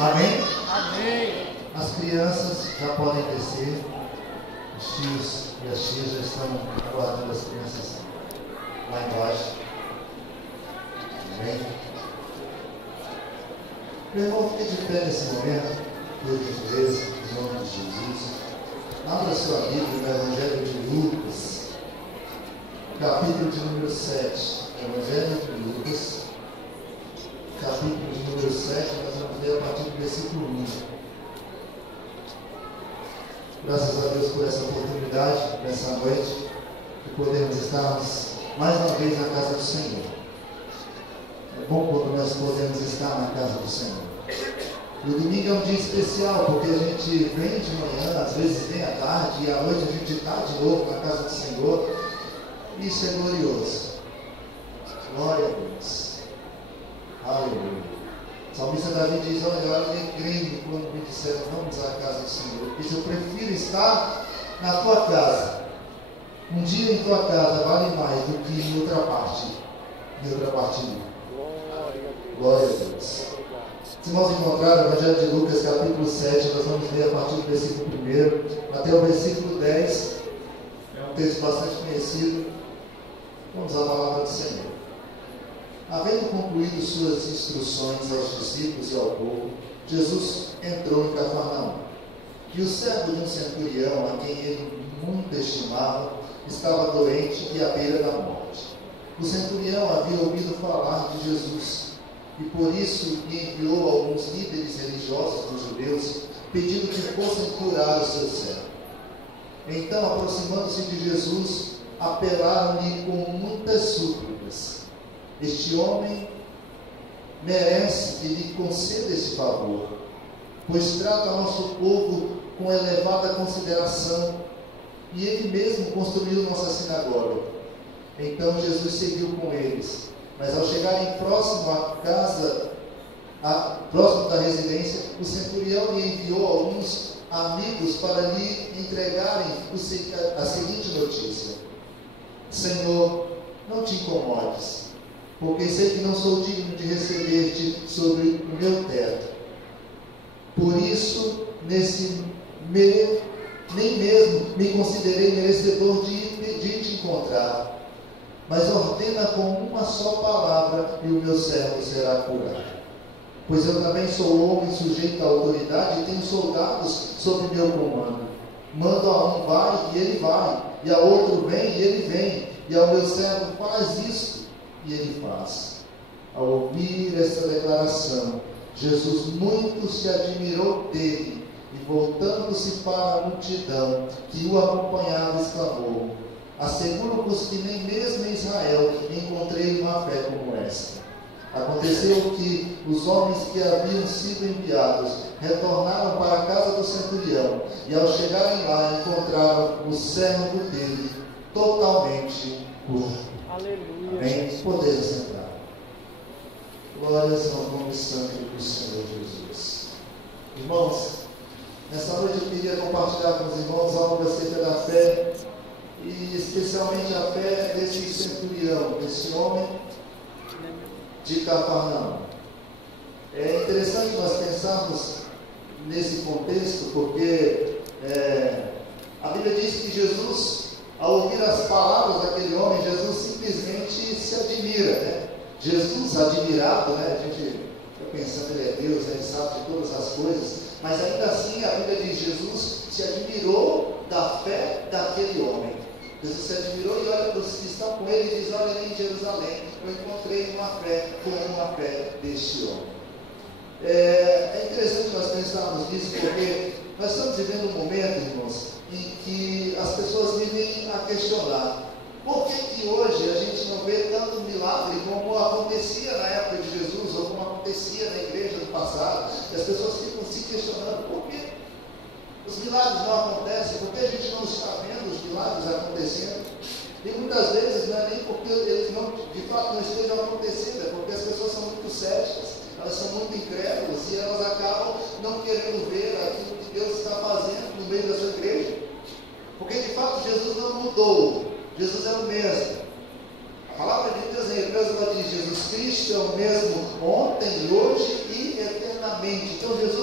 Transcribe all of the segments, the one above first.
Amém? Amém. As crianças já podem descer. Os tios e as tias já estão aguardando as crianças lá embaixo. Amém? Meu irmão, fique de pé nesse momento, por gentileza, em nome de Jesus. Abra sua Bíblia no Evangelho de Lucas, capítulo de número 7. Evangelho de Lucas, capítulo de número 7, nós vamos ler a partir do versículo 1. Graças a Deus por essa oportunidade, nessa noite, de podermos estarmos mais uma vez na casa do Senhor. É bom quando nós podemos estar na casa do Senhor. E o domingo é um dia especial, porque a gente vem de manhã, às vezes vem à tarde, e à noite a gente está de novo na casa do Senhor. Isso é glorioso. Glória a Deus. Aleluia. O salmista Davi diz: olha, eu alegrei-me quando me disseram vamos à casa do Senhor. Diz: eu prefiro estar na tua casa. Um dia em tua casa vale mais do que em outra parte. Em outra parte. Glória a Deus. Se nós encontrarmos o Evangelho de Lucas, capítulo 7, nós vamos ler a partir do versículo 1 até o versículo 10. É um texto bastante conhecido. Vamos à palavra do Senhor. Havendo concluído suas instruções aos discípulos e ao povo, Jesus entrou em Cafarnaum. E o servo de um centurião, a quem ele muito estimava, estava doente e à beira da morte. O centurião havia ouvido falar de Jesus, e por isso lhe enviou alguns líderes religiosos dos judeus, pedindo que fossem curar o seu servo. Então, aproximando-se de Jesus, apelaram-lhe com muitas súplicas: este homem merece que lhe conceda esse favor, pois trata nosso povo com elevada consideração, e ele mesmo construiu nossa sinagoga. Então Jesus seguiu com eles, mas ao chegarem próximo à casa, próximo da residência, o centurião lhe enviou alguns amigos para lhe entregarem a seguinte notícia: Senhor, não te incomodes, porque sei que não sou digno de receber-te sobre o meu teto. Por isso, nem mesmo me considerei merecedor de te encontrar. Mas ordena com uma só palavra e o meu servo será curado. Pois eu também sou homem sujeito à autoridade e tenho soldados sob meu comando. Mando a um vai e ele vai, e a outro vem e ele vem, e ao meu servo faz isto e ele faz. Ao ouvir esta declaração, Jesus muito se admirou dele, e voltando-se para a multidão que o acompanhava, exclamou: asseguro-vos que nem mesmo em Israel encontrei uma fé como esta. Aconteceu que os homens que haviam sido enviados retornaram para a casa do centurião, e ao chegarem lá encontraram o servo dele totalmente curado. Aleluia. Amém? Poder assentar. Glórias ao nome santo do Senhor Jesus. Irmãos, nessa noite eu queria compartilhar com os irmãos algo acerca da fé, e especialmente a fé desse centurião, desse homem de Cafarnaum. É interessante nós pensarmos nesse contexto, porque a Bíblia diz que Jesus, ao ouvir as palavras daquele homem, Jesus simplesmente se admira, né? Jesus admirado, né? A gente fica pensando, ele é Deus, ele sabe de todas as coisas, mas ainda assim a Bíblia diz: Jesus se admirou da fé daquele homem. Jesus se admirou e olha para os que estão com ele e diz: olha, ali em Jerusalém eu encontrei uma fé como a fé deste homem. É interessante nós pensarmos nisso, porque nós estamos vivendo um momento, irmãos, em que as pessoas vivem a questionar: por que hoje a gente não vê tanto milagre como acontecia na época de Jesus, ou como acontecia na igreja do passado? E as pessoas ficam se questionando: por que os milagres não acontecem? Por que a gente não está vendo os milagres acontecendo? E muitas vezes não é nem porque eles não, de fato não estejam acontecendo, é porque as pessoas são muito céticas, elas são muito incrédulas e elas acabam não querendo ver aquilo que Deus está fazendo no meio da sua igreja. Porque de fato Jesus não mudou, Jesus é o mesmo. A palavra de Deus em Hebreus ela diz: Jesus Cristo é o mesmo ontem, hoje e eternamente. Então Jesus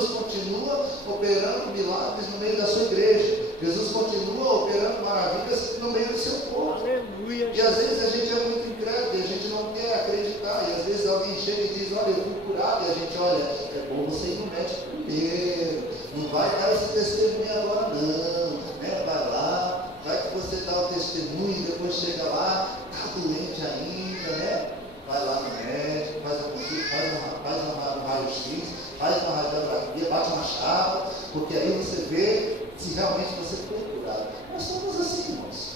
operando milagres no meio da sua igreja. Jesus continua operando maravilhas no meio do seu povo. Aleluia. E às vezes a gente é muito incrédulo e a gente não quer acreditar. E às vezes alguém chega e diz, olha, eu fui curado. E a gente, olha, é bom você ir no médico primeiro. Não vai dar esse testemunho agora não. Né? Vai lá, vai que você dá o testemunho e depois chega lá, está doente ainda, né? Vai lá no médico, faz um raio-x, faz uma radiografia, bate uma chapa, porque aí você vê se realmente você foi curado. Nós somos assim, irmãos.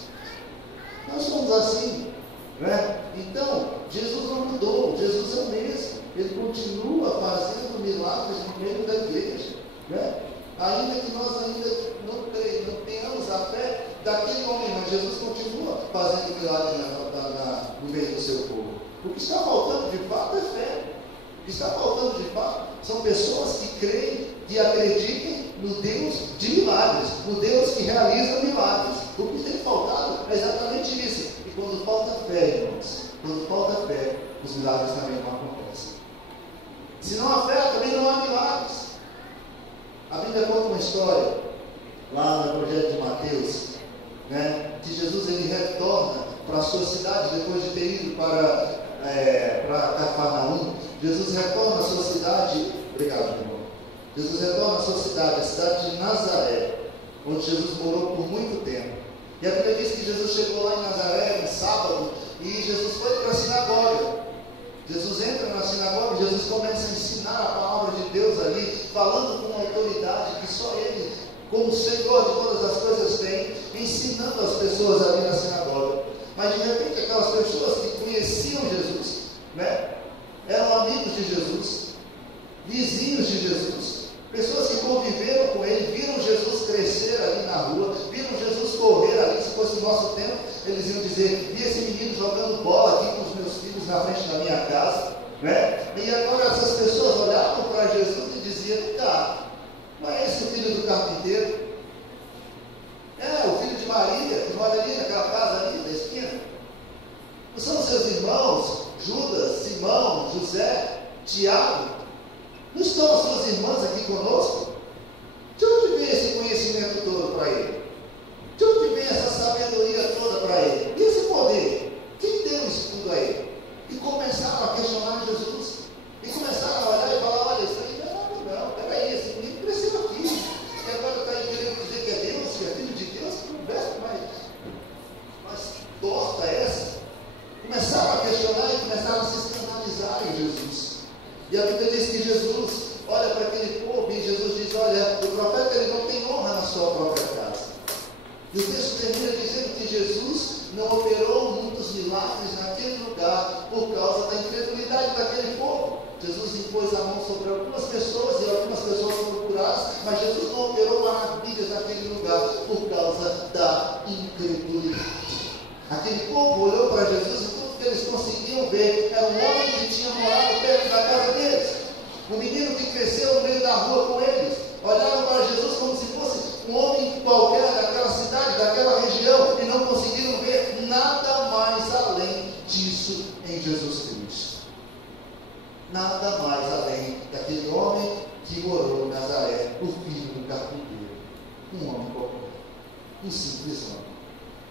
Nós somos assim, né? Então, Jesus não mudou, Jesus é o mesmo. Ele continua fazendo milagres no meio da igreja, né? Ainda que nós ainda não tenhamos a fé daquele homem, mas Jesus continua fazendo milagres no meio do seu povo. O que está faltando de fato é fé. O que está faltando de fato são pessoas que creem, que acreditem no Deus de milagres, no Deus que realiza milagres. O que tem faltado é exatamente isso. E quando falta fé, irmãos, quando falta fé, os milagres também não acontecem. Se não há fé, também não há milagres. A Bíblia conta uma história, lá no Evangelho de Mateus, né, que Jesus ele retorna para a sua cidade, depois de ter ido para Cafarnaum. Jesus retorna à sua cidade, obrigado, irmão. Jesus retorna à sua cidade, a cidade de Nazaré, onde Jesus morou por muito tempo. E a Bíblia diz que Jesus chegou lá em Nazaré, no sábado, e Jesus foi para a sinagoga. Jesus entra na sinagoga, Jesus começa a ensinar a palavra de Deus ali, falando com uma autoridade que só Ele, como Senhor de todas as coisas, tem, ensinando as pessoas ali na sinagoga. Mas de repente aquelas pessoas que conheciam Jesus, né, eram amigos de Jesus, vizinhos de Jesus, pessoas que conviveram com Ele, viram Jesus crescer ali na rua, viram Jesus correr ali. Se fosse o nosso tempo, eles iam dizer, vi esse menino jogando bola aqui com os meus filhos na frente da minha casa, né? E agora essas pessoas olhavam para Jesus e diziam, não é esse o filho do carpinteiro? É, o filho de Maria, que mora ali naquela casa ali da esquina. Não são seus irmãos, Judas, Simão, José, Tiago? Não estão as suas irmãs aqui conosco? De onde vem esse conhecimento todo para ele? De onde vem essa sabedoria toda para ele? E esse poder? Quem deu isso tudo a ele? E começaram a questionar Jesus. E começaram a olhar e falar, olha, isso aí não é nada não. Peraí, esse menino cresceu aqui. E agora está aí querendo dizer que é Deus, que é filho de Deus. Que conversa mais torta é essa? Começaram a questionar e começaram a se escandalizar em Jesus. E a Bíblia diz que Jesus olha para aquele povo e Jesus diz, olha, o profeta ele não tem honra na sua própria casa. E o texto termina dizendo que Jesus não operou muitos milagres naquele lugar por causa da incredulidade daquele povo. Jesus impôs a mão sobre algumas pessoas e algumas pessoas foram curadas, mas Jesus não operou maravilhas naquele lugar por causa da incredulidade. Aquele povo olhou para Jesus e tudo que eles conseguiam ver era um homem que tinha morado perto da casa deles, um menino que cresceu no meio da rua com eles. Olharam para Jesus como se fosse um homem qualquer daquela cidade, daquela região, e não conseguiram ver nada mais além disso em Jesus Cristo. Nada mais além daquele homem que morou em Nazaré, o filho do carpinteiro, um homem qualquer, um simples homem.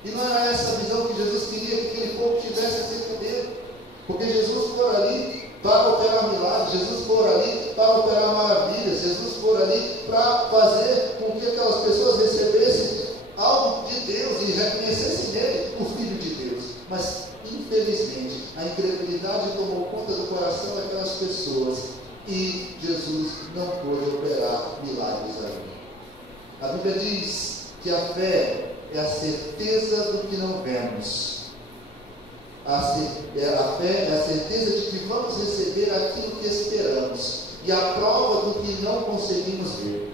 E não era essa a visão que Jesus queria que aquele povo tivesse acerca dele, porque Jesus foi ali para operar milagres, Jesus foi ali para operar maravilhas, Jesus foi ali para fazer com que aquelas pessoas recebessem algo de Deus e reconhecessem nele o Filho de Deus. Mas, infelizmente, a incredulidade tomou conta do coração daquelas pessoas e Jesus não pôde operar milagres ali. A Bíblia diz que a fé é a certeza do que não vemos. A fé é a certeza de que vamos receber aquilo que esperamos e a prova do que não conseguimos ver.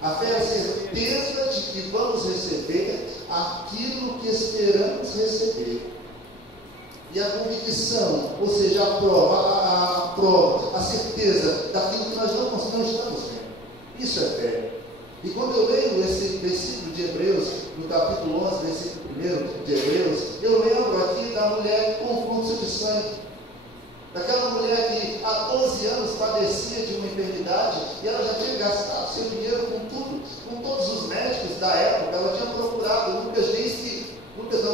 A fé é a certeza de que vamos receber aquilo que esperamos receber. E a convicção, ou seja, a prova, a certeza daquilo que nós não estamos vendo. Isso é fé. E quando eu leio esse versículo de Hebreus, no capítulo 11, versículo 1 de Hebreus, eu lembro aqui da mulher com fluxo de sangue. Daquela mulher que há 12 anos padecia de uma enfermidade e ela já tinha gastado seu dinheiro com da época, ela tinha procurado.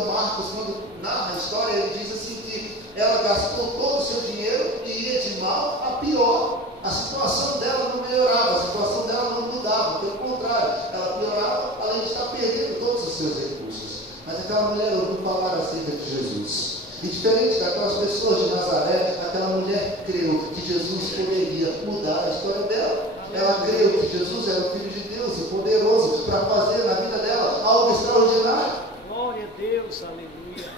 Marcos, quando narra a história, ele diz assim que ela gastou todo o seu dinheiro e ia de mal a pior. A situação dela não melhorava, a situação dela não mudava, pelo contrário, ela piorava, além de estar perdendo todos os seus recursos. Mas aquela mulher ouviu falar acerca de Jesus. E diferente daquelas pessoas de Nazaré, aquela mulher creu que Jesus poderia mudar a história dela. Ela creu que Jesus era o Filho de Deus, o poderoso, para fazer na vida dela algo extraordinário. Glória a Deus, aleluia.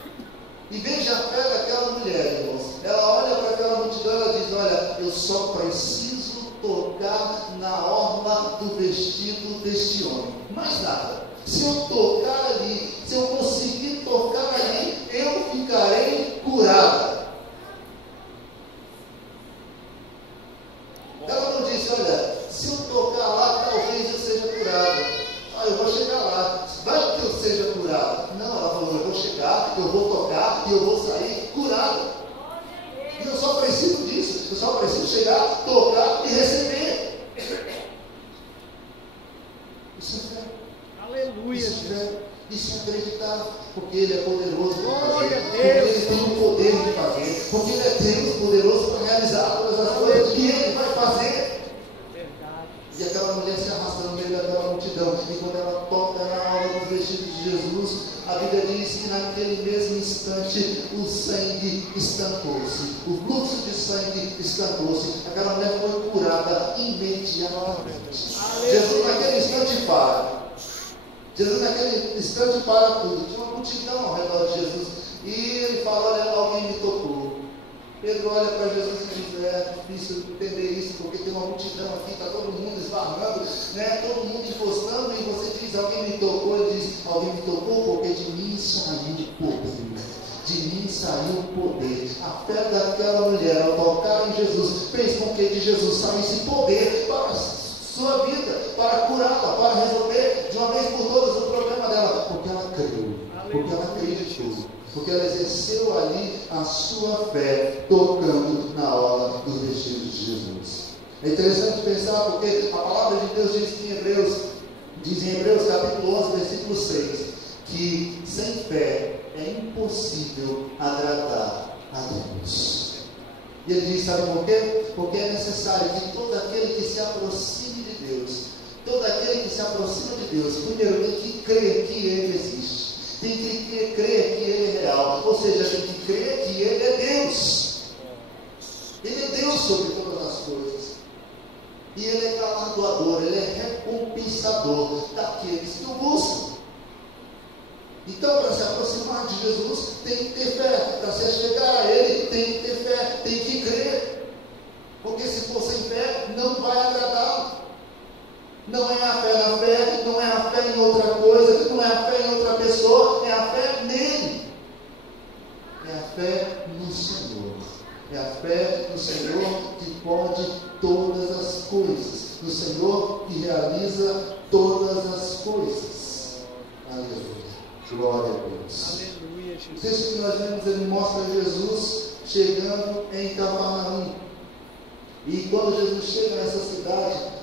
E veja a fé daquela mulher, irmãos. Ela olha para aquela multidão e ela diz: olha, eu só preciso tocar na orla do vestido deste homem. Mais nada. Se eu tocar ali, se eu conseguir tocar ali, eu ficarei curada. Ela não disse: olha, se eu tocar lá, talvez eu seja curada. Eu vou chegar lá, vai que eu seja curado. Não, ela falou: eu vou chegar, eu vou tocar e eu vou sair curado. E eu só preciso disso, eu só preciso chegar, tocar e receber. Isso é fé. Aleluia. Isso é acreditar, porque Ele é poderoso para fazer, Glória a porque Deus. Ele tem o poder de fazer, porque Ele é Deus poderoso para realizar todas as coisas que Ele vai fazer. E aquela mulher se arrasta no meio daquela multidão. E quando ela toca na orla dos vestidos de Jesus, a Bíblia diz que naquele mesmo instante o sangue estancou-se. O fluxo de sangue estancou-se. Aquela mulher foi curada imediatamente. Jesus naquele instante para. Jesus naquele instante para tudo. Tinha uma multidão ao redor de Jesus. E ele fala: olha, alguém me tocou. Pedro olha para Jesus e diz: é difícil entender isso, porque tem uma multidão aqui, está todo mundo esbarrando, né? Todo mundo encostando, e você diz: alguém me tocou. Ele diz: alguém me tocou porque de mim saiu o poder. De mim saiu o poder. A fé daquela mulher ao tocar em Jesus fez com que de Jesus saísse poder para a sua vida, para curá-la, para resolver de uma vez por todas o problema dela, porque ela creu, porque ela acreditou. Porque ela exerceu ali a sua fé, tocando na orla dos vestidos de Jesus. É interessante pensar, porque a palavra de Deus diz em Hebreus capítulo 11, versículo 6, que sem fé é impossível agradar a Deus. E ele diz: sabe por quê? Porque é necessário que todo aquele que se aproxime de Deus, todo aquele que se aproxima de Deus, primeiro tem que crer que Ele existe. Tem que crer que Ele é real, ou seja, tem que crer que Ele é Deus. Ele é Deus sobre todas as coisas. E Ele é galardoador, Ele é recompensador daqueles que o buscam. Então, para se aproximar de Jesus, tem que ter fé. Para se chegar a Ele, tem que ter fé, tem que crer. Porque se for sem fé, não vai agradá-lo. Não é a fé na fé, não é a fé em outra coisa, não é a fé em outra pessoa, é a fé nele. É a fé no Senhor. É a fé no Senhor que pode todas as coisas. No Senhor que realiza todas as coisas. Aleluia. Glória a Deus. Aleluia, Jesus. O texto que nós vemos, ele mostra Jesus chegando em Cafarnaum. E quando Jesus chega nessa cidade,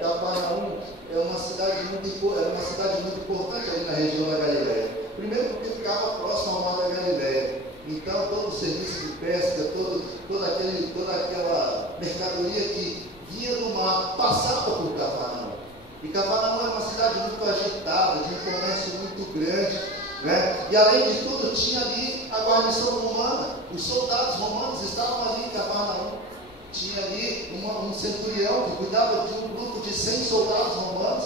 Cafarnaum é uma cidade muito importante ali na região da Galileia. Primeiro porque ficava próximo ao mar da Galileia. Então todo o serviço de pesca, toda aquela mercadoria que vinha do mar passava por Cafarnaum. E Cafarnaum era uma cidade muito agitada, de um comércio muito grande, né? E além de tudo, tinha ali a guarnição romana. Os soldados romanos estavam ali em Cafarnaum. Tinha ali um centurião que cuidava de um grupo de 100 soldados romanos,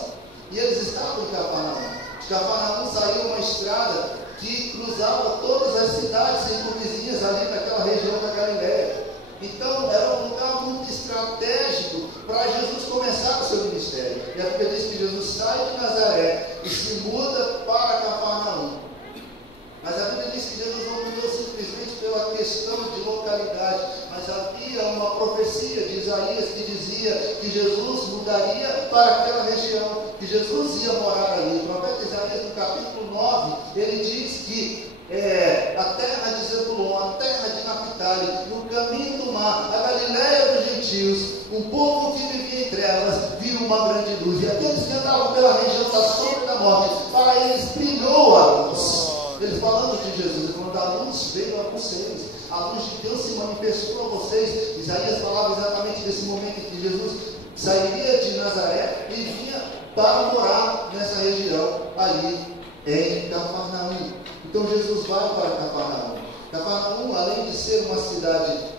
e eles estavam em Cafarnaum. De Cafarnaum saiu uma estrada que cruzava todas as cidades circunvizinhas ali naquela região da Galileia. Então era um lugar muito estratégico para Jesus começar o seu ministério. E a Bíblia diz que Jesus sai de Nazaré e se muda para Cafarnaum. Mas a Bíblia diz que Jesus não mudou simplesmente pela questão de localidade, mas havia uma profecia de Isaías que dizia que Jesus mudaria para aquela região, que Jesus ia morar ali. O profeta Isaías, no capítulo 9, ele diz que a terra de Zebulon, a terra de Naphtali, no caminho do mar, a Galileia dos gentios, gentios, um povo que vivia em trevas, viu uma grande luz. E aqueles que andavam pela região da sombra da morte, para eles brilhou a luz. Eles falando de Jesus, ele falando, a luz veio a vocês. A luz de Deus se manifestou a vocês. Isaías falava exatamente desse momento em que Jesus sairia de Nazaré e vinha para morar nessa região, ali em Cafarnaum. Então Jesus vai para Cafarnaum. Cafarnaum, além de ser uma cidade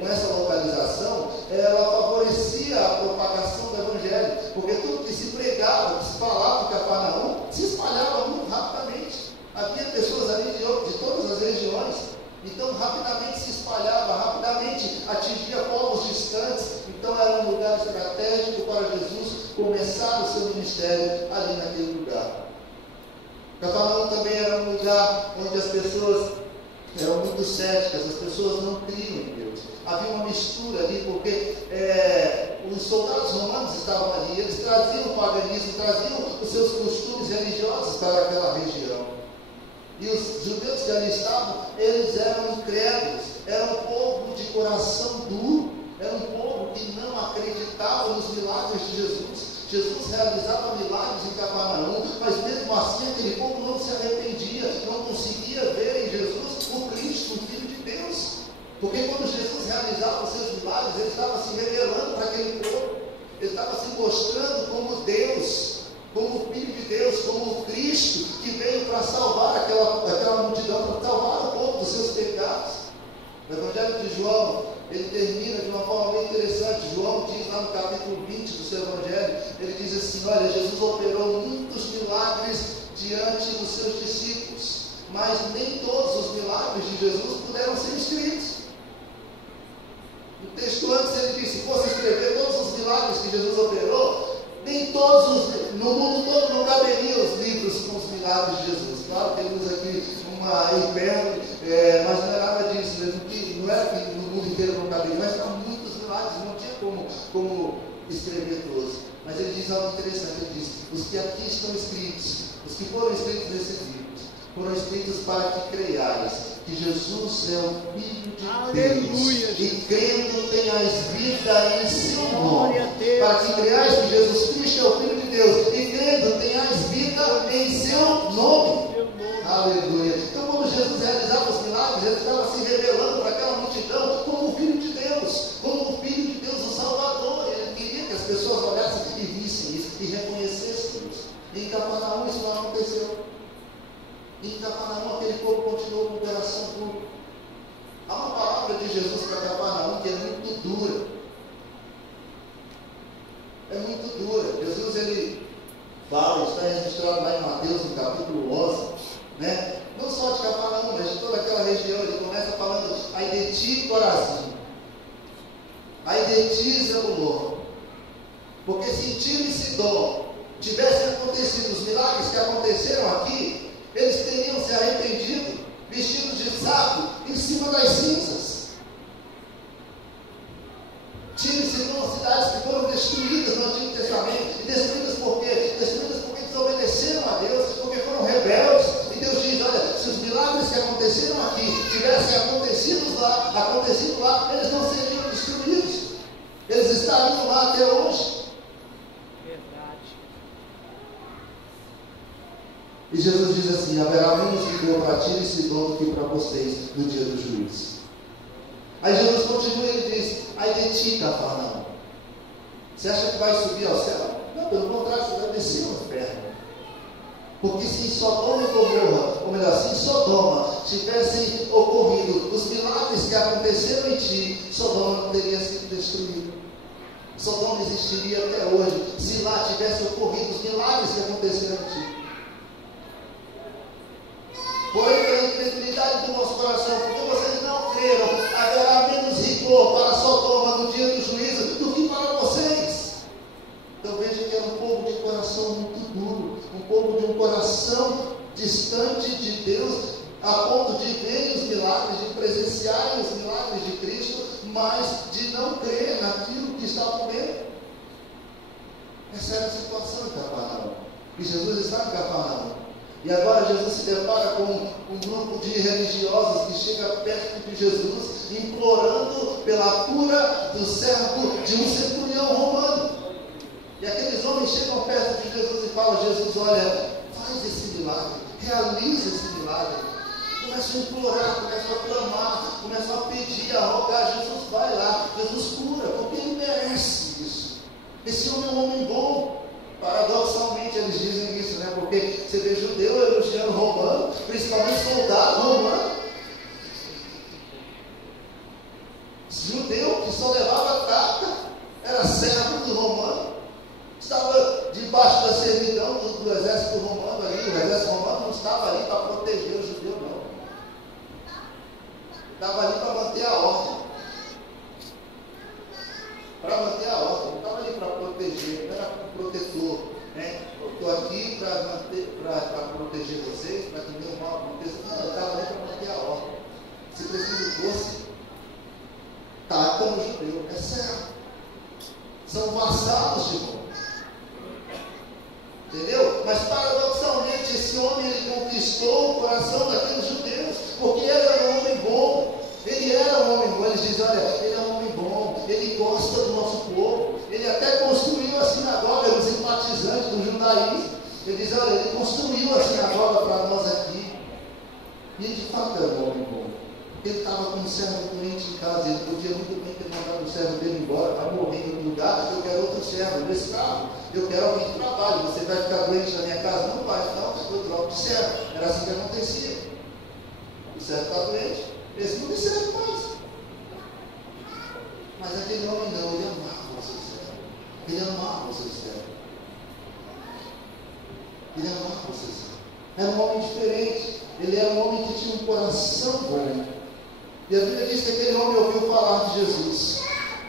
com essa localização, ela favorecia a propagação do Evangelho, porque tudo que se pregava, que se falava em Cafarnaum, se espalhava muito rapidamente. Havia pessoas ali de todas as regiões, então rapidamente se espalhava, rapidamente atingia povos distantes. Então era um lugar estratégico para Jesus começar o seu ministério ali naquele lugar. Cafarnaum também era um lugar onde as pessoas eram muito céticas, as pessoas não criam em Deus. Havia uma mistura ali, porque os soldados romanos estavam ali, eles traziam o paganismo, traziam os seus costumes religiosos para aquela região. E os judeus que ali estavam, eles eram incrédulos, eram um povo de coração duro, era um povo que não acreditava nos milagres de Jesus. Jesus realizava milagres em Cafarnaum, mas mesmo assim aquele povo não se arrependia, não conseguia ver em Jesus o Cristo, o Filho de Deus. Porque quando Jesus realizava os seus milagres, ele estava se revelando para aquele povo, ele estava se mostrando como Deus, como o Filho de Deus, como o Cristo que veio para salvar aquela multidão, para salvar o povo dos seus pecados. O Evangelho de João, ele termina de uma forma bem interessante. João diz lá no capítulo 20 do seu Evangelho, ele diz assim, olha, Jesus operou muitos milagres diante dos seus discípulos, mas nem todos os milagres de Jesus puderam ser escritos. No texto antes ele diz, se fosse escrever todos os milagres que Jesus operou, nem todos, no mundo todo não caberiam os livros com os milagres de Jesus. Claro que ele usa aqui uma hipérbole, mas não é nada disso, né? Não era que no mundo inteiro não caberia, mas há muitos milagres, não tinha como escrever todos. Mas ele diz algo interessante, ele diz, os que aqui estão escritos, os que foram escritos nesses livros, foram escritos para que creiais que Jesus é o Filho de Aleluia, Deus, e crendo tenhais vida em seu nome, para que creiais que Jesus Cristo é o Filho de Deus, e crendo tenhais vida em seu nome. Aleluia. Então quando Jesus realizava os milagres, ele estava se revelando para aquela multidão como o Filho de Deus, como o Filho de Deus, o Salvador. Ele queria que as pessoas olhassem e vissem isso, e reconhecessem isso. E em Cafarnaum isso não aconteceu. E em Cafarnaum aquele povo continuou com o coração duro. Há uma palavra de Jesus para Cafarnaum que é muito dura. É muito dura. Jesus, ele fala, está registrado lá em Mateus, no capítulo 11, né? Não só de Cafarnaum, mas de toda aquela região. Ele começa falando, ai de ti, Corazim, ai de ti, Zebulon, porque se em Tiro e Sidom tivessem acontecido os milagres que aconteceram aqui, eles teriam se arrependido, vestidos de saco, em cima das cinzas. Tiro e Sidom, cidades que foram destruídas no Antigo Testamento. E destruídas por quê? Destruídas porque desobedeceram a Deus, porque foram rebeldes. E Deus diz, olha, se os milagres que aconteceram aqui tivessem acontecido lá, eles não seriam destruídos. Eles estariam lá até hoje. Verdade. E Jesus diz assim, haverá menos vigor para Tiro e Sidom do que para vocês no dia do juízo. Aí Jesus continua e ele diz, ai de ti, Cafarnaum, você acha que vai subir ao céu? Não, pelo contrário, você vai descer ao inferno. Porque se em Sodoma e Gomorra, ou melhor, se em Sodoma tivessem ocorrido os milagres que aconteceram em ti, Sodoma não teria sido destruído. Sodoma existiria até hoje, se lá tivessem ocorrido os milagres que aconteceram em ti. Porém, pela incredulidade do nosso coração, porque vocês não creram, haverá menos rigor para Sodoma no dia do juízo do que para vocês. Então veja que era um povo de coração muito duro, um povo de um coração distante de Deus, a ponto de verem os milagres, de presenciarem os milagres de Cristo, mas de não crer naquilo que estavam vendo. Essa era a situação em Cafarnaum. E Jesus está em Cafarnaum. E agora Jesus se depara com um grupo de religiosos que chega perto de Jesus, implorando pela cura do servo de um centurião romano. E aqueles homens chegam perto de Jesus e falam: Jesus, olha, faz esse milagre, realiza esse milagre. Começam a implorar, começam a clamar, começam a pedir, a rogar. Jesus vai lá, Jesus cura, porque ele merece isso. Esse homem é um homem bom. Paradoxalmente eles dizem isso, né? Porque você vê judeu elogiando romano, principalmente soldado romano. Judeu que só levava carta, era servo do romano, estava debaixo da servidão do exército romano ali. O exército romano não estava ali para proteger o judeu, não. Estava ali para manter a ordem. Para manter a ordem, não estava ali para proteger, não era protetor, né? Eu estou aqui para proteger vocês, para que nenhum mal aconteça. Não, eu estava ali para manter a ordem. Se preciso fosse, taca no judeu, é certo. São vassalos de Roma. Entendeu? Mas paradoxalmente esse homem ele conquistou o coração daqueles judeus, porque ele era um homem bom. Ele era um homem bom. Eles dizem: olha, ele é um homem bom, ele gosta do nosso povo. Ele até construiu a sinagoga dos simpatizantes do judaísmo. Ele diz: olha, ele construiu a sinagoga para nós aqui. E ele de fato era um homem bom. Ele estava com um servo doente em casa, ele podia muito bem ter mandado o servo dele embora, vai morrer em outro lugar, eu quero outro servo, meu escravo, eu quero alguém que trabalhe, você vai ficar doente na minha casa? Não vai, não, eu troco de servo. Era assim que acontecia. O servo está doente, esse não tem servo mais. Mas aquele homem não, ele amava o seu servo. Ele amava o seu servo. Ele amava o seu servo. Era um homem diferente, ele era um homem que tinha um coração bom. E a Bíblia diz que aquele homem ouviu falar de Jesus.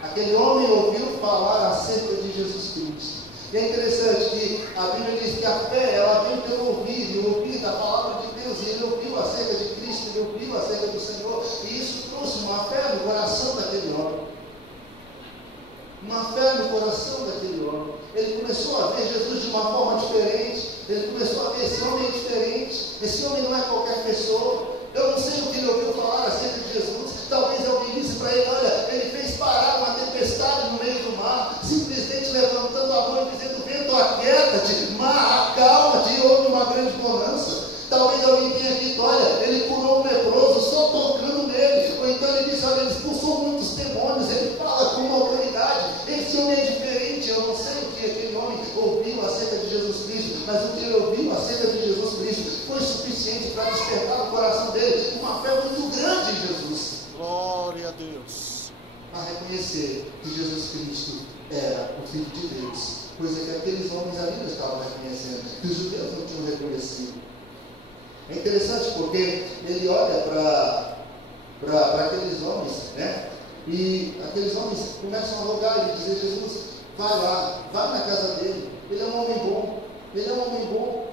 Aquele homem ouviu falar acerca de Jesus Cristo. E é interessante que a Bíblia diz que a fé, ela vem pelo ouvir, e ouvir da palavra de Deus. E ele ouviu acerca de Cristo, ele ouviu acerca do Senhor. E isso trouxe uma fé no coração daquele homem. Uma fé no coração daquele homem. Ele começou a ver Jesus de uma forma diferente. Ele começou a ver: esse homem é diferente. Esse homem não é qualquer pessoa. Eu não sei o que ele ouviu falar acerca de Jesus. Talvez alguém disse para ele: olha, ele fez parar uma tempestade no meio do mar, simplesmente levantando a mão e dizendo: vento, aquieta-te, mar, acalma-te, e houve uma grande bonança. Talvez alguém tenha dito: olha, ele curou um leproso só tocando nele. Ou então ele disse: olha, ele expulsou muitos demônios, ele fala com uma autoridade. Esse homem é diferente. Eu não sei o que aquele homem ouviu acerca de Jesus Cristo, mas o que ele ouviu acerca de Jesus Cristo foi suficiente para despertar no coração dele uma fé muito grande em Jesus. Glória a Deus. A reconhecer que Jesus Cristo era o Filho de Deus, coisa que aqueles homens ali não estavam reconhecendo, que os judeus não tinham reconhecido. É interessante porque ele olha para aqueles homens, né? E aqueles homens começam a rogar e dizer: Jesus, vai lá, vai na casa dele, ele é um homem bom, ele é um homem bom.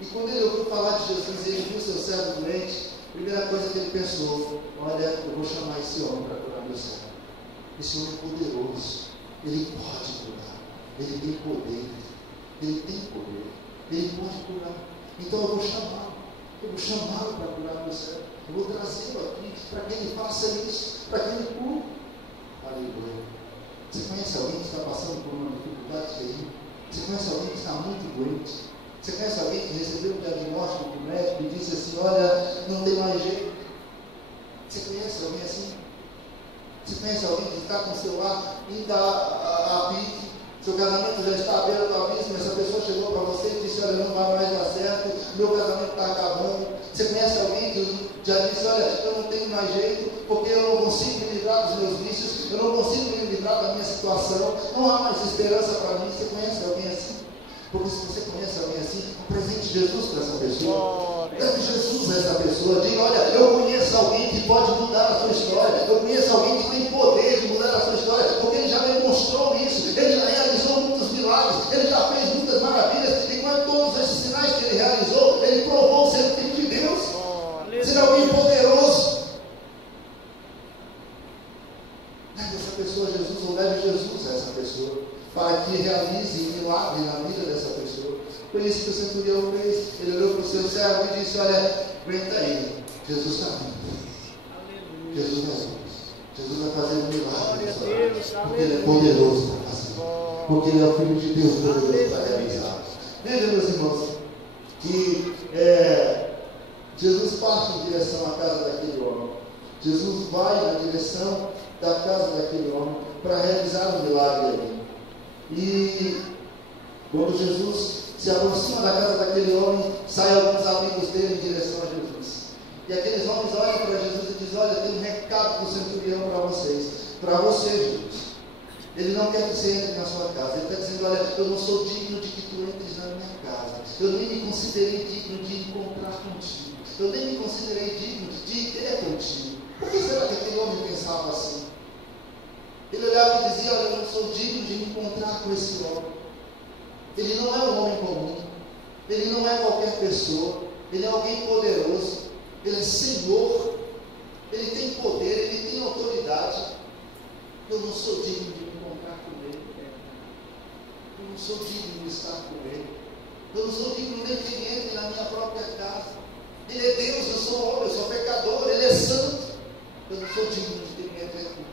E quando ele ouviu falar de Jesus e ele viu seu servo doente, a primeira coisa que ele pensou: olha, eu vou chamar esse homem para curar meu servo. Esse homem é poderoso, ele pode curar, ele tem poder, ele pode curar. Então eu vou chamá-lo para curar meu servo. Eu vou trazê-lo aqui para que ele faça isso, para que ele cure. Aleluia. Você conhece alguém que está passando por uma dificuldade terrível? Você conhece alguém que está muito doente? Você conhece alguém que recebeu um diagnóstico do médico e disse assim: olha, não tem mais jeito? Você conhece alguém assim? Você conhece alguém que está com o celular indo a pique? Seu casamento já está à beira do abismo, essa pessoa chegou para você e disse: olha, não vai mais dar certo, meu casamento está acabando. Você conhece alguém que já disse: olha, eu não tenho mais jeito, porque eu não consigo me livrar dos meus vícios, eu não consigo me livrar da minha situação, não há mais esperança para mim? Você conhece alguém assim? Porque se você conhece alguém assim, apresente Jesus para essa pessoa. Leve Jesus a essa pessoa. Diga: olha, eu conheço alguém que pode mudar a sua história. Eu conheço alguém que tem poder de mudar a sua história, porque ele já demonstrou isso. Ele já realizou muitos milagres. Ele já fez muitas maravilhas. E com todos esses sinais que ele realizou, ele provou ser o Filho de Deus. Ser alguém poderoso. Leve essa pessoa a Jesus, ou leve Jesus a essa pessoa, para que realize milagre na vida dessa pessoa. Foi isso que o centurião fez. Ele olhou para o seu servo e disse: olha, aguenta aí, Jesus está vindo. Jesus vai vir. Jesus vai fazer um milagre. Porque Ele é poderoso para fazer. Porque Ele é o Filho de Deus poderoso para realizar. Veja, meus irmãos, que Jesus parte em direção à casa daquele homem. Jesus vai na direção da casa daquele homem para realizar um milagre ali. E quando Jesus se aproxima da casa daquele homem, saem alguns amigos dele em direção a Jesus. E aqueles homens olham para Jesus e dizem: olha, tem um recado do centurião para vocês. Para você, Jesus. Ele não quer que você entre na sua casa. Ele está dizendo: olha, eu não sou digno de que tu entres na minha casa. Eu nem me considerei digno de encontrar contigo. Eu nem me considerei digno de ter contigo. Por que será que aquele homem pensava assim? Ele olhava e dizia: olha, eu não sou digno de me encontrar com esse homem. Ele não é um homem comum. Ele não é qualquer pessoa. Ele é alguém poderoso. Ele é Senhor. Ele tem poder. Ele tem autoridade. Eu não sou digno de me encontrar com Ele. Eu não sou digno de estar com Ele. Eu não sou digno nem que Ele entre na minha própria casa. Ele é Deus, eu sou homem, eu sou pecador. Ele é santo. Eu não sou digno de que Ele entre aqui.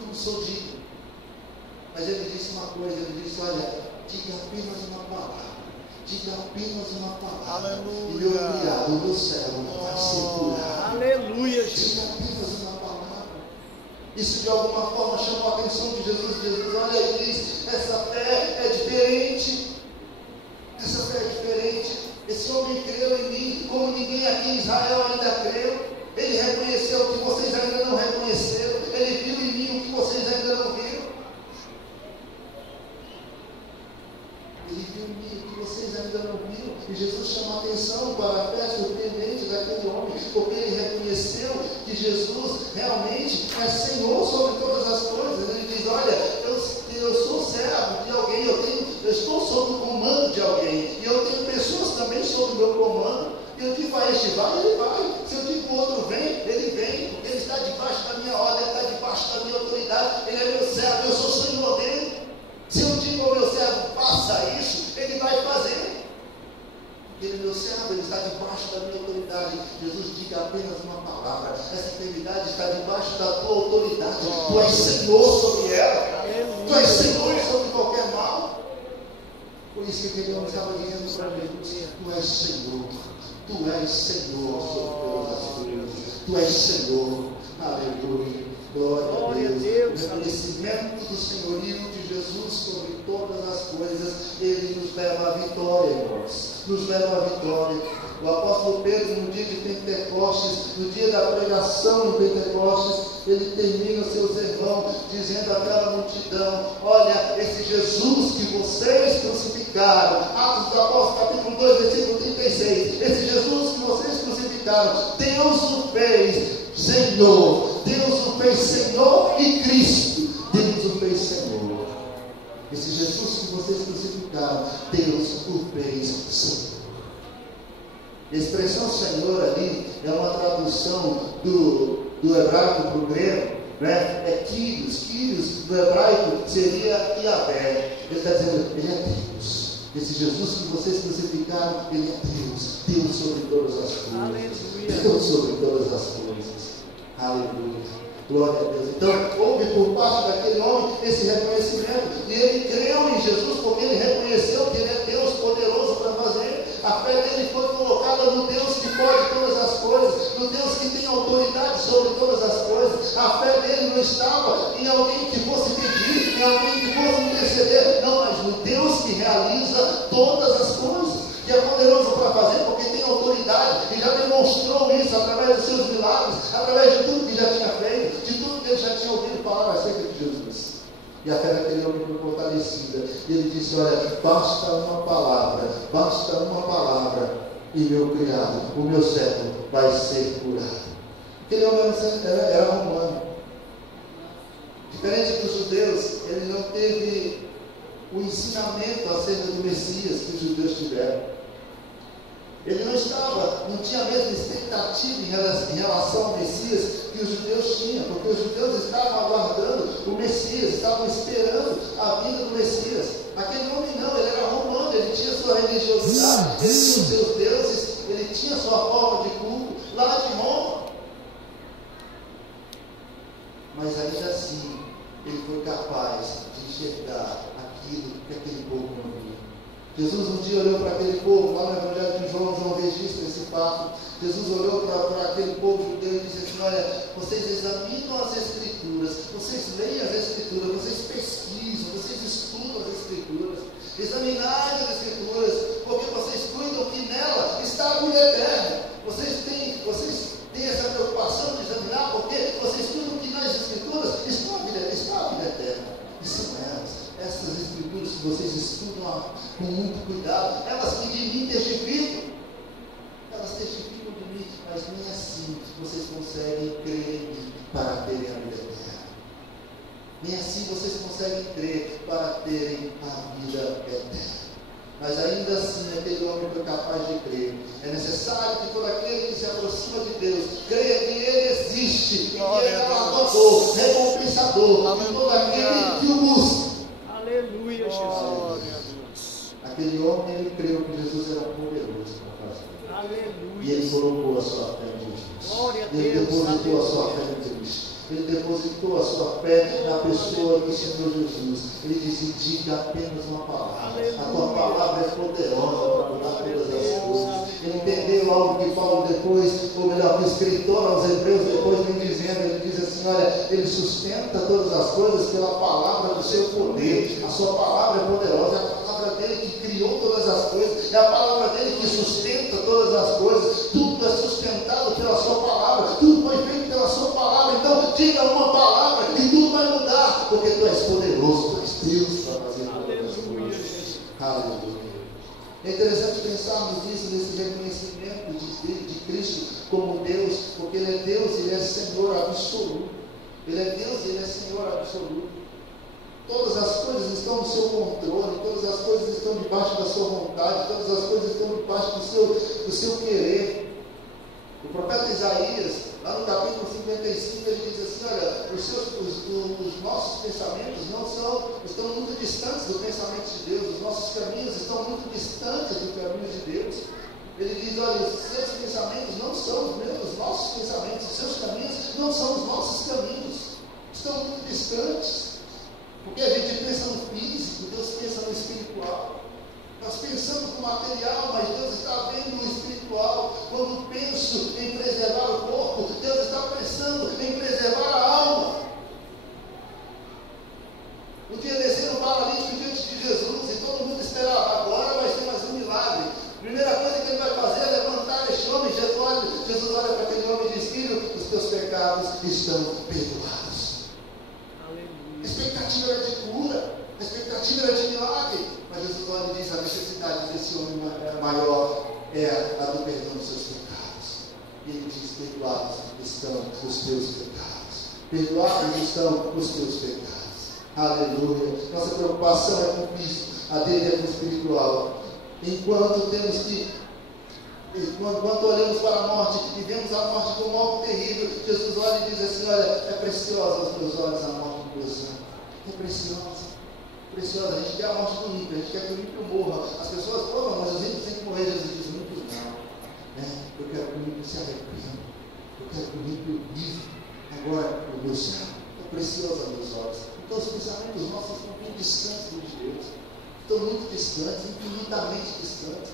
Eu não sou digno. Mas Ele disse uma coisa. Ele disse: olha, diga apenas uma palavra. Diga apenas uma palavra. Aleluia. E meu criado, o meu servo, vai ser curado. Aleluia, Jesus. Diga apenas uma palavra. Isso de alguma forma chamou a atenção de Jesus. Jesus, olha, ele diz: essa fé é diferente. Essa fé é diferente. Esse homem creu em mim como ninguém aqui em Israel ainda creu. Ele reconheceu o que vocês ainda não reconheceram. Ele viu em mim o que vocês ainda não viram. Ele viu em mim o que vocês ainda não viram. E Jesus chama a atenção para a fé surpreendente daquele homem, porque ele reconheceu que Jesus realmente é Senhor sobre todas as coisas. Ele diz: olha, eu sou servo de alguém, eu estou sob o comando de alguém, e eu tenho pessoas também sob o meu comando. E eu digo a este vai, ele vai. Se eu digo o outro vem, ele vem. Ele está debaixo da minha ordem, ele está debaixo da minha autoridade. Ele é meu servo, eu sou Senhor dele. Se eu digo ao meu servo faça isso, ele vai fazer. Ele é meu servo, ele está debaixo da minha autoridade. Jesus, diga apenas uma palavra. Essa enfermidade está debaixo da tua autoridade. Tu és Senhor sobre ela. Tu és Senhor sobre qualquer mal. Por isso que aquele homem estava dizendo para Jesus: tu és Senhor. Tu és Senhor sobre todas as coisas. Tu és Senhor. Aleluia. Glória a Deus. O reconhecimento do senhorio de Jesus sobre todas as coisas, ele nos leva à vitória, irmãos. Nos leva à vitória. O apóstolo Pedro, no dia de Pentecostes, no dia da pregação em Pentecostes, ele termina o seu sermão dizendo àquela multidão: olha, esse Jesus que vocês crucificaram, Atos dos Apóstolos, capítulo 2, versículo 36, esse Jesus que vocês crucificaram, Deus o fez Senhor. Deus o fez Senhor e Cristo. Deus o fez Senhor. Esse Jesus que vocês crucificaram, Deus o fez Senhor. A expressão Senhor ali é uma tradução do hebraico para o grego, né? É Kyrios. Kyrios do hebraico seria Yahvé. Ele está dizendo: ele é Deus. Esse Jesus que vocês crucificaram, ele é Deus. Deus sobre todas as coisas. Aleluia. Deus sobre todas as coisas. Aleluia. Glória a Deus. Então, houve por parte daquele homem esse reconhecimento. E ele creu em Jesus porque ele reconheceu que ele é Deus poderoso para fazer. A fé dele foi colocada no Deus que pode todas as coisas, no Deus que tem autoridade sobre todas as coisas. A fé dele não estava em alguém que fosse pedir, em alguém que fosse interceder, não, mas no Deus que realiza todas as coisas, que é poderoso para fazer, porque tem autoridade, e já demonstrou isso através dos seus milagres, através de tudo que já tinha feito, de tudo que ele já tinha ouvido falar acerca de Jesus. E a fé daquele homem foi fortalecida. E ele disse: olha, basta uma palavra, e meu criado, o meu servo, vai ser curado. Aquele homem era romano. Diferente dos judeus, ele não teve o ensinamento acerca do Messias que os judeus tiveram. Ele não tinha a mesma expectativa em relação ao Messias que os judeus tinham, porque os judeus estavam aguardando o Messias, estavam esperando a vinda do Messias. Aquele homem não, ele era romano, sua religiosidade, ele tinha os seus deuses, ele tinha sua forma de culto lá de Roma. Mas ainda assim, ele foi capaz de enxergar aquilo que aquele povo não via. Jesus um dia olhou para aquele povo, lá no Evangelho de João, João registra esse fato. Jesus olhou para aquele povo judeu e disse assim: olha, vocês examinam as Escrituras, vocês leem as Escrituras, vocês pesquisam, vocês estudam as Escrituras, examinai as Escrituras, porque vocês cuidam que nela está a vida eterna. Vocês têm essa preocupação de examinar, porque vocês cuidam que nas Escrituras está a vida eterna. E são elas. Essas Escrituras que vocês estudam com muito cuidado, elas que de mim testificam. Elas testificam de mim, mas nem assim vocês conseguem crer em mim para terem a vida eterna. Nem assim vocês conseguem crer para terem a vida eterna. Mas ainda assim, aquele homem foi capaz de crer. É necessário que todo aquele que se aproxima de Deus creia que Ele existe, que Ele é galardoador, recompensador, e todo aquele que o busca. Aleluia, Jesus. Glória a Deus. Aquele homem, ele creu que Jesus era poderoso para fazer. Aleluia. E ele colocou a sua fé em Jesus. Glória a Ele Deus. depositou a sua Aleluia. fé em Cristo. Ele depositou a sua fé na pessoa do Senhor Jesus. Ele disse: diga apenas uma palavra. Aleluia. A tua palavra é poderosa para mudar todas as coisas. Ele entendeu algo que Paulo depois, ou melhor, que o escritor aos Hebreus depois vem dizendo. Ele diz assim: olha, ele sustenta todas as coisas pela palavra do seu poder. A sua palavra é poderosa. É a palavra dele que criou todas as coisas. É a palavra dele que sustenta todas as coisas. Tudo é sustentado pela sua palavra. Tudo foi feito pela sua palavra. Então, diga uma palavra e tudo vai mudar, porque tu és poderoso, tu és Deus para fazer todas as coisas. Aleluia. É interessante pensarmos nisso, nesse reconhecimento de Cristo como Deus, porque Ele é Deus e Ele é Senhor absoluto. Ele é Deus e Ele é Senhor absoluto. Todas as coisas estão no seu controle, todas as coisas estão debaixo da sua vontade, todas as coisas estão debaixo do seu querer. O profeta Isaías, lá no capítulo 55, ele diz assim: olha, os nossos pensamentos estão muito distantes do pensamento de Deus, os nossos caminhos estão muito distantes do caminho de Deus. Ele diz: olha, os seus pensamentos não são os nossos pensamentos, os seus caminhos não são os nossos caminhos, estão muito distantes, porque a gente pensa no físico, Deus pensa no espiritual. Nós pensamos no material, mas Deus está vendo no espiritual. Quando penso em preservar o corpo, Deus está pensando em preservar a alma. Um dia desceram um paralítico diante de Jesus e todo mundo esperava: agora vai ser mais um milagre. Primeira coisa que ele vai fazer é levantar este homem. Jesus olha para aquele homem e diz: filho, os teus pecados estão perdoados. A expectativa era de cura, a expectativa era de milagre. Mas Jesus olha e diz: a necessidade desse homem maior é a do perdão dos seus pecados. E ele diz: perdoados estão os teus pecados. Perdoados estão os teus pecados. Aleluia. Nossa preocupação é com Cristo, a dele é com o espiritual. Enquanto olhamos para a morte e vemos a morte como algo terrível, Jesus olha e diz assim: olha, é preciosa aos meus olhos a morte do meu sangue. É preciosa. Preciosa, a gente quer a morte do ímpio, a gente quer que o ímpio morra. As pessoas, mas os ímpios têm que morrer. Jesus diz: ímpio não. Eu quero que o ímpio se arrependa. Eu quero que o ímpio viva agora o meu céu. É precioso aos meus olhos. Então os pensamentos nossos estão muito distantes de Deus. Estão muito distantes, infinitamente distantes.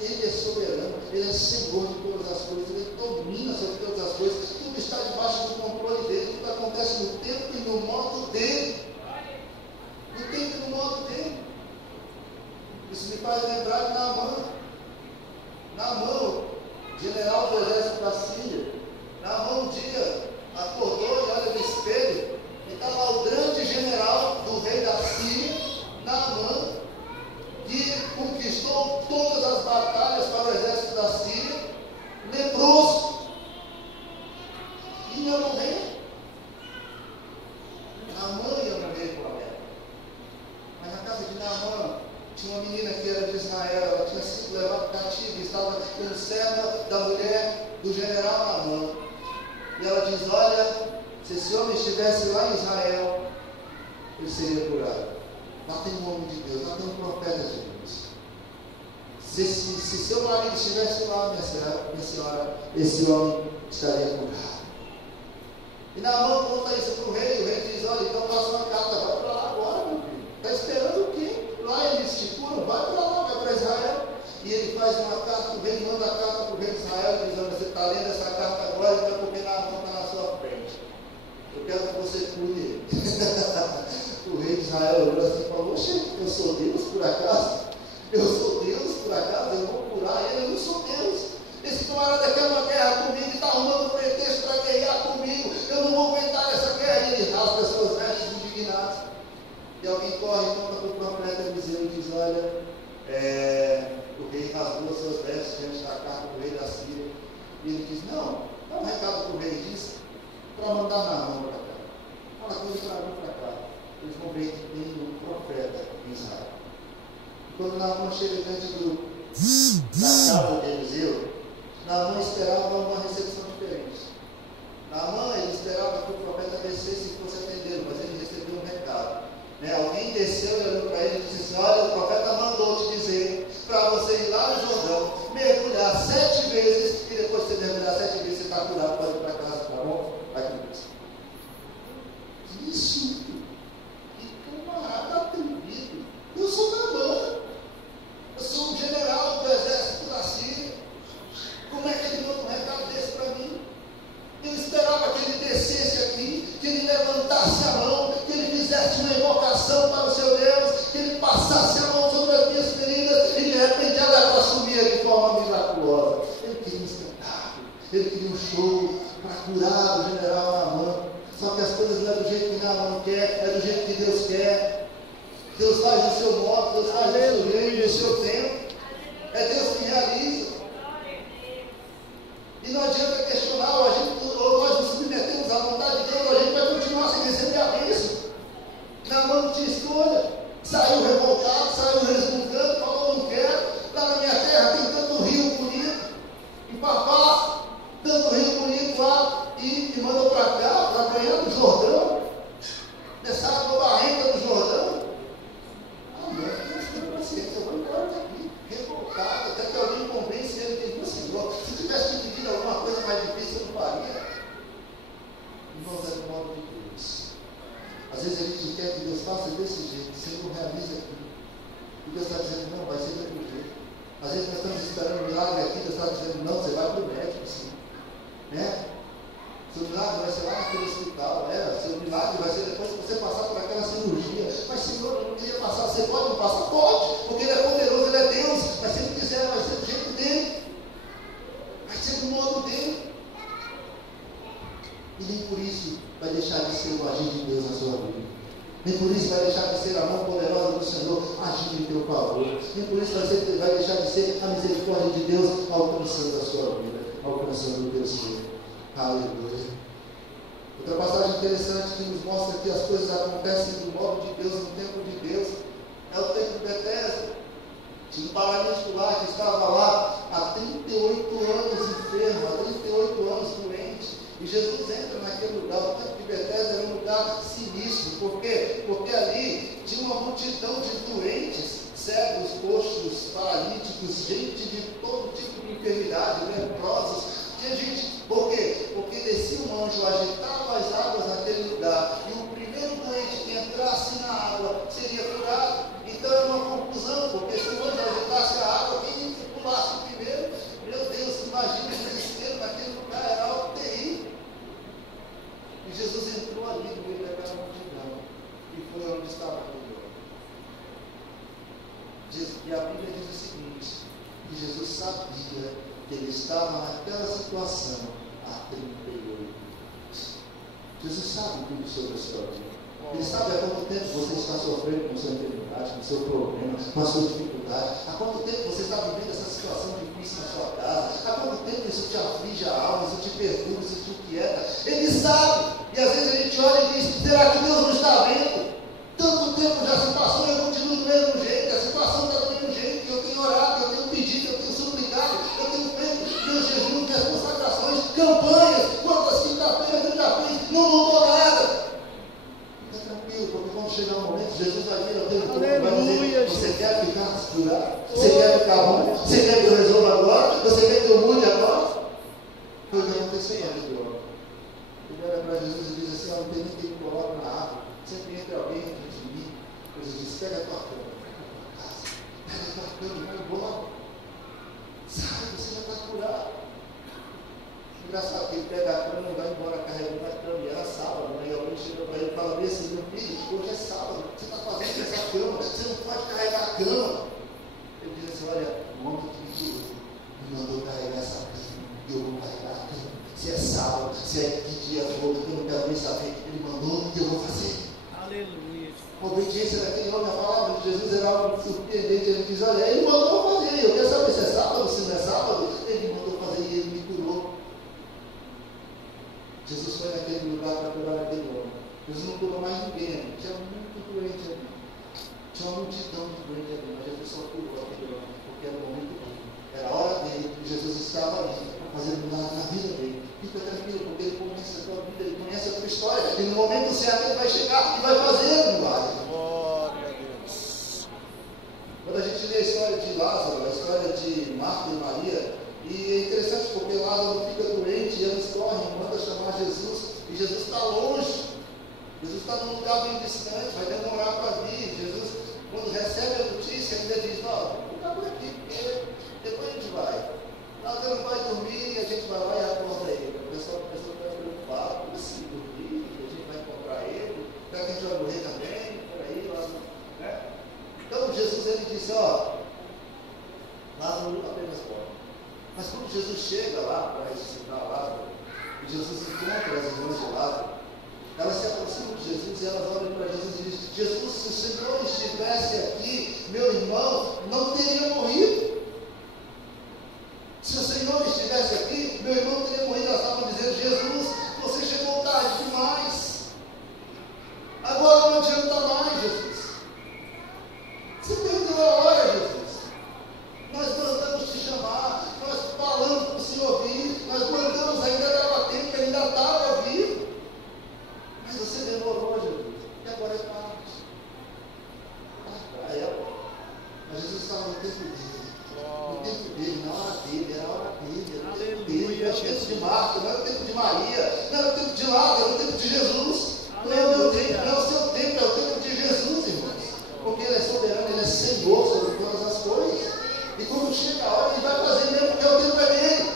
Ele é soberano, Ele é Senhor de todas as coisas, Ele domina sobre todas as coisas. Tudo está debaixo do controle dele, tudo acontece no tempo e no modo dele. No tempo e no modo dele. Isso me faz lembrar de Naamã, general do exército da Síria. Naamã um dia acordou e olha no espelho, e está lá o grande general do rei da Síria, Naamã, que conquistou todas as batalhas para o exército da Síria, leproso, e ia morrer. Naamã ia morrer por ela. Mas na casa de Naamã tinha uma menina que era de Israel, ela tinha sido levada cativa, estava sendo serva da mulher do general Naamã. E ela diz: olha, se esse homem estivesse lá em Israel, ele seria curado. Lá tem um homem de Deus, lá tem um profeta de Deus. Se seu marido estivesse lá, minha senhora, esse homem estaria curado. E Naamã conta isso para o rei diz, olha, então passa uma carta, vai para lá agora, meu filho. Está esperando o quê? Lá eles te curam, vai para lá, vai para Israel. E ele faz uma carta, o rei manda a carta para o rei de Israel, diz, olha, você está lendo essa carta agora, então porque Naamã está na sua frente. Eu quero que você cure ele. O rei de Israel olhou assim e falou, oxe, eu sou Deus por acaso? Eu sou Deus por acaso? Eu vou curar ele? Eu não sou Deus. Esse camarada quer uma guerra comigo e está arrumando pretexto para guerrear comigo. Eu não vou aguentar essa guerra. E ele rasga as suas vestes indignadas. E alguém corre e conta para o profeta Eliseu e diz, olha, o rei rasgou as suas vestes diante da carta do rei da Síria. E ele diz, não, dá um recado para o rei, diz, para mandar Naamã para cá. Fala com ele para vir para cá. Eles vão ver que tem um profeta em Israel. E quando Naamã chega diante da casa de Eliseu, Naamã esperava uma recepção diferente. Naamã, ele esperava que o profeta descesse e fosse atendê-lo, mas ele recebeu um recado. Alguém desceu e olhou para ele e disse assim, olha, o profeta mandou te dizer para você ir lá no Jordão, mergulhar 7 vezes, e depois que você mergulhar 7 vezes, você está curado, pode ir para casa, tá bom? Vai com Deus. Isso, que camarada atrevido. Eu sou Naamã. Eu sou um general do exército da Síria. Como é que ele manda um recado desse para mim? Eu esperava que ele descesse aqui, que ele levantasse a mão, que ele fizesse uma invocação para o seu Deus, que ele passasse a mão sobre as minhas feridas e de repente ela assumia de forma miraculosa. Ele queria um espetáculo, ele queria um show para curar o general Naamã. Só que as coisas não é do jeito que Naamã quer, é do jeito que Deus quer. Deus faz no seu modo, Deus faz no seu jeito, no seu tempo. É Deus que realiza. E não adianta questionar, ou nós nos submetemos à vontade de Deus, ou a gente vai continuar sem receber a bênção. Naamã não tinha escolha. Saiu revoltado, saiu resmungando, falou, não quero. Lá na minha terra tem tanto rio bonito, em Papá, tanto rio bonito lá, e me mandou para cá, para ganhar do Jordão, nessa água barrenta do Jordão. Ah, não, Deus tem paciência, eu vou embora daqui, revoltado, até que alguém convence ele que ele Senhor, se tivesse te pedido alguma coisa mais difícil, eu não faria. Irmãos, é do modo de Deus. Às vezes a gente quer que Deus faça desse jeito, o Senhor realiza aqui. E Deus está dizendo, não, vai ser do outro jeito. Às vezes nós estamos esperando um milagre aqui, Deus está dizendo, não, você vai para o médico, sim. Seu milagre vai ser lá naquele hospital, seu milagre vai ser depois que você passar por aquela cirurgia. Mas Senhor, eu não queria passar, você pode não passar? Pode, porque Ele é poderoso, Ele é Deus, mas se Ele quiser, vai ser do jeito dele, vai ser do modo dele. E nem por isso vai deixar de ser o agir de Deus na sua vida. Nem por isso vai deixar de ser a mão poderosa do Senhor agindo em teu favor. Nem por isso vai deixar de ser a misericórdia de Deus alcançando a sua vida, alcançando o teu ser. Aleluia. Outra passagem interessante que nos mostra que as coisas acontecem do modo de Deus, no tempo de Deus, é o tempo de Betesda. Tinha um paralítico lá que estava lá há 38 anos enfermo, há 38 anos doente. E Jesus entra naquele lugar. O tempo de Betesda era um lugar sinistro. Por quê? Porque ali tinha uma multidão de doentes, cegos, coxos, paralíticos, gente de todo tipo de enfermidade, leprosos. Tinha gente, por quê? Porque descia um anjo, agitava as águas naquele lugar, e o primeiro doente que entrasse na água seria curado. Então era uma confusão, porque se o anjo agitasse a água, quem pulasse primeiro, meu Deus, imagina o desespero naquele lugar, era algo terrível. E Jesus entrou ali no meio daquela multidão, e foi onde estava todo mundo. E a Bíblia diz o seguinte, que Jesus sabia que ele estava naquela situação há 38 anos. Jesus sabe tudo sobre a sua vida. Ele sabe há quanto tempo você está sofrendo com sua enfermidade, com seu problema, com a sua dificuldade. Há quanto tempo você está vivendo essa situação difícil na sua casa. Há quanto tempo isso te aflige a alma, isso te perturba, isso te inquieta. Ele sabe. E às vezes a gente olha e diz, será que Deus não está vendo? Tanto tempo já se passou e eu continuo do mesmo jeito. A situação está do mesmo jeito. Eu tenho orado, eu tenho pedido, eu tenho suplicado, eu tenho feito meus jejuns, minhas consagrações, campanhas. Quantas quinta-feiras eu já fiz, não mudou nada. Fica tranquilo, porque quando chegar o momento, Jesus vai vir ao teu corpo e vai dizer, você quer quer ficar curado? Você quer ficar bom? Você quer que eu resolva agora? Você quer que eu mude agora? Foi o que aconteceu ali do homem. Ele olha para Jesus e diz assim: não tem ninguém que coloca na água. Sempre entra alguém diante de mim. Jesus diz: pega a tua cama, vai para tua casa. Pega a tua cama e vai embora. Sabe, você já está curado. Engraçado que ele pega a cama e vai embora carregando a cama. E era sábado, né? E alguém chega para ele e fala bem assim: meu filho, hoje é sábado, você está fazendo essa cama, você não pode carregar a cama. Ele diz assim: olha, o homem que me curou me mandou carregar essa cama, e eu vou carregar a cama. Se é sábado, se é de dia todo, eu não quero nem saber. Ele mandou e eu vou fazer. Aleluia. A obediência daquele homem, a palavra de Jesus era algo surpreendente. Ele diz: olha, ele mandou fazer, eu quero saber se é sábado, se não é sábado. Ele mandou fazer e ele me curou. Jesus foi naquele lugar para curar aquele homem. Jesus não curou mais ninguém, tinha muito doente ali. Tinha uma multidão de doente ali, mas Jesus só curou aquele homem, porque era o momento dele. Era a hora dele, e Jesus estava ali, fazendo milagre na vida dele. Fica tranquilo, porque ele conhece a tua vida, ele conhece a tua história, e no momento certo ele vai chegar e vai fazer o milagre. Glória a Deus. Quando a gente lê a história de Lázaro, a história de Marta e Maria, e é interessante porque Lázaro fica doente e eles correm, mandam chamar Jesus, e Jesus está longe. Jesus está num lugar bem distante, vai demorar para vir. Jesus, quando recebe a notícia, ainda diz: não, vou ficar por aqui, porque depois a gente vai. Lázaro vai dormir e a gente vai lá e acorda ele. O pessoal começou a ficar preocupado: como assim dormir? A gente vai encontrar ele? Será que a gente vai morrer também? Peraí, Lázaro, né? Então Jesus ele disse: ó, Lázaro apenas morre. Mas quando Jesus chega lá para ressuscitar Lázaro, e Jesus encontra as irmãs de Lázaro, elas se aproximam de Jesus e elas olham para Jesus e dizem: Jesus, se o Senhor estivesse aqui, meu irmão não teria morrido. Se o Senhor estivesse aqui, meu irmão não teria morrido. Elas estavam dizendo: Jesus, você chegou tarde demais. Agora não adianta mais, Jesus. Você perdeu a hora, Jesus. Nós mandamos te chamar, nós falamos para o Senhor vir, nós mandamos, ainda dava tempo, que ainda estava vivo. Mas você demorou, Jesus, e agora é tarde. Para ela. Mas Jesus estava no tempo dele, na hora dele, era a hora dele, era o tempo dele. Não era o tempo de Marta, não era o tempo de Maria, não era o tempo de Lázaro, era o tempo de Jesus. Não é o meu tempo, não é o seu tempo, é o tempo de Jesus, irmãos. Porque Ele é soberano, Ele é Senhor sobre todas as coisas. E quando chega a hora, Ele vai fazer mesmo, porque o tempo é dele.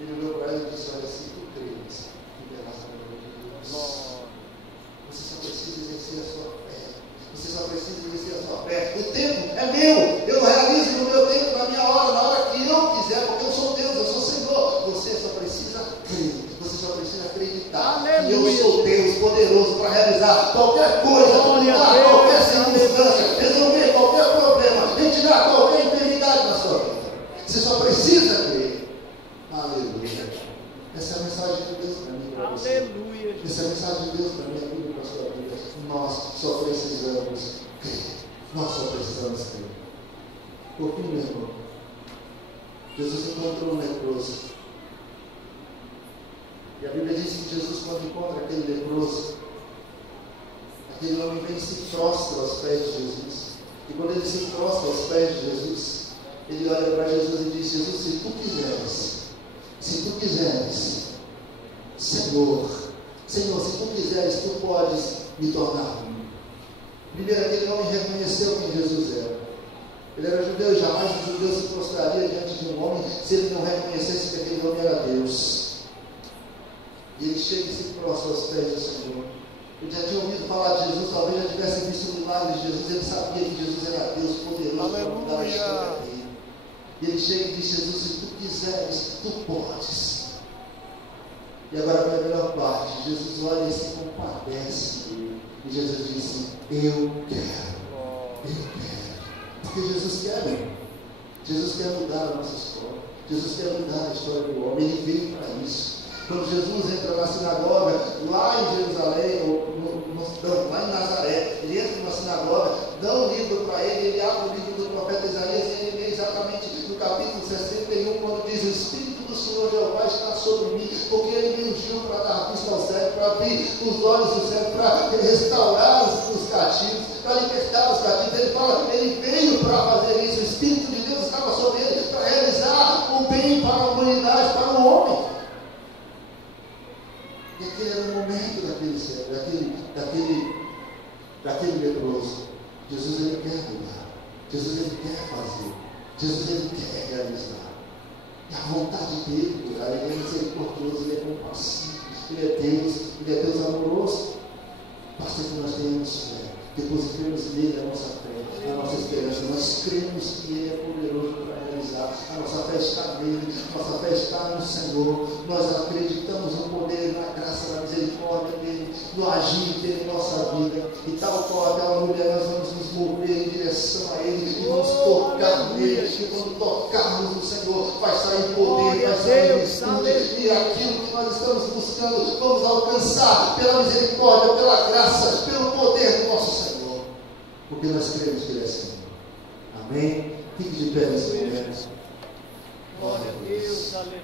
Ele olhou para ela e disse: olha, se tu creres, tu verás a glória de Deus. Você só precisa exercer a sua fé. Você só precisa exercer a sua fé. O tempo é meu. Eu realizo no meu tempo, na minha hora, na hora que eu quiser, porque eu sou Deus, eu sou Senhor. Você só precisa crer. Você só precisa acreditar. Aleluia. Que eu sou Deus poderoso para realizar qualquer coisa, mudar qualquer circunstância, resolver qualquer problema, retirar qualquer enfermidade na sua vida. Você só precisa crer. Aleluia. Essa é a mensagem de Deus para mim. Aleluia. Essa é a mensagem de Deus para mim e para a sua vida. Nós só precisamos crer. Nós só precisamos crer. Por fim, meu irmão, Jesus encontrou um leproso. E a Bíblia diz que Jesus, quando encontra aquele leproso, aquele homem vem e se prostra aos pés de Jesus. E quando ele se prostra aos pés de Jesus, ele olha para Jesus e diz: Jesus, se tu quiseres, Senhor, se tu quiseres, tu podes me tornar um. Primeiro, aquele homem reconheceu quem Jesus era. Ele era judeu e jamais o judeu se prostraria diante de um homem se ele não reconhecesse que aquele homem era Deus. E ele chega e se prostra aos pés do Senhor. Ele já tinha ouvido falar de Jesus, talvez já tivesse visto o milagre de Jesus. Ele sabia que Jesus era Deus poderoso para mudar a história dele. E ele chega e diz: Jesus, se tu quiseres, tu podes. E agora para a melhor parte, Jesus olha e se compadece dele. E Jesus disse: eu quero. Porque Jesus quer, meu. Jesus quer mudar a nossa história. Jesus quer mudar a história do homem. Ele veio para isso. Quando Jesus entra na sinagoga, lá em Jerusalém, lá em Nazaré, ele entra numa sinagoga, dá um livro para ele, ele abre o livro do profeta Isaías e ele lê exatamente no capítulo 61, quando diz: o Espírito do Senhor Jeová está sobre mim, porque ele me ungiu para dar vista ao cego, para abrir os olhos do cego, para restaurar os cativos, para libertar os cativos. daquele leproso. Jesus, ele quer mudar. Jesus, ele quer fazer. Jesus, ele quer realizar. É a vontade dele, cara. Ele é misericordioso, ele é compassivo, ele é Deus amoroso. Basta que nós tenhamos fé, depositemos nele a nossa fé, a nossa esperança. Nós cremos que ele é poderoso para realizar. A nossa fé está nele, a nossa fé está no Senhor. Nós acreditamos no poder, na graça, na misericórdia dele, no agir dele em nossa vida. E tal qual aquela mulher, nós vamos nos mover em direção a ele e vamos tocar nele. E quando tocarmos no Senhor, vai sair poder, vai sair virtude. E aquilo que nós estamos buscando, vamos alcançar pela misericórdia, pela graça, pelo poder do nosso Senhor. Porque nós cremos que ele é Senhor. Amém? Fique de pé nesse momento. Glória a Deus, aleluia.